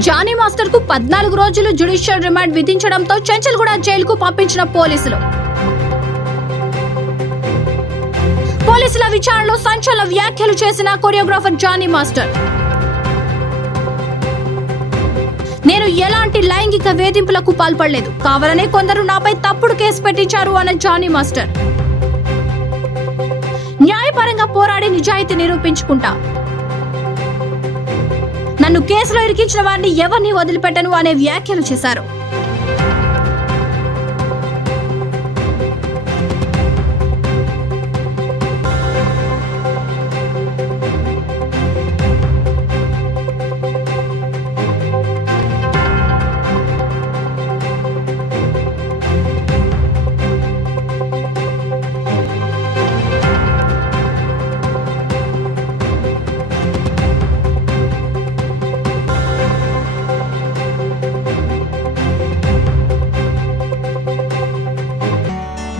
Johnny మాస్టర్కు పద్నాలుగు రోజులు judicial remand విధించడంతో Chanchalguda జైలుకు పంపించిన పోలీసులు. పోలీసుల విచారణలో సంచలన వ్యాఖ్యలు చేసిన కొరియోగ్రాఫర్ జానీ మాస్టర్. నేను ఎలాంటి లైంగిక వేధింపులకు పాల్పడలేదు. కావాలనే కొందరు నాపై తప్పుడు కేసు పెట్టించారు అన్న జానీ మాస్టర్. న్యాయపరంగా పోరాడి నిజాయితీ నిరూపించుకుంటా. నన్ను కేసులో ఇరికించిన వారిని ఎవరిని వదిలిపెట్టను అనే వ్యాఖ్యలు చేశారు.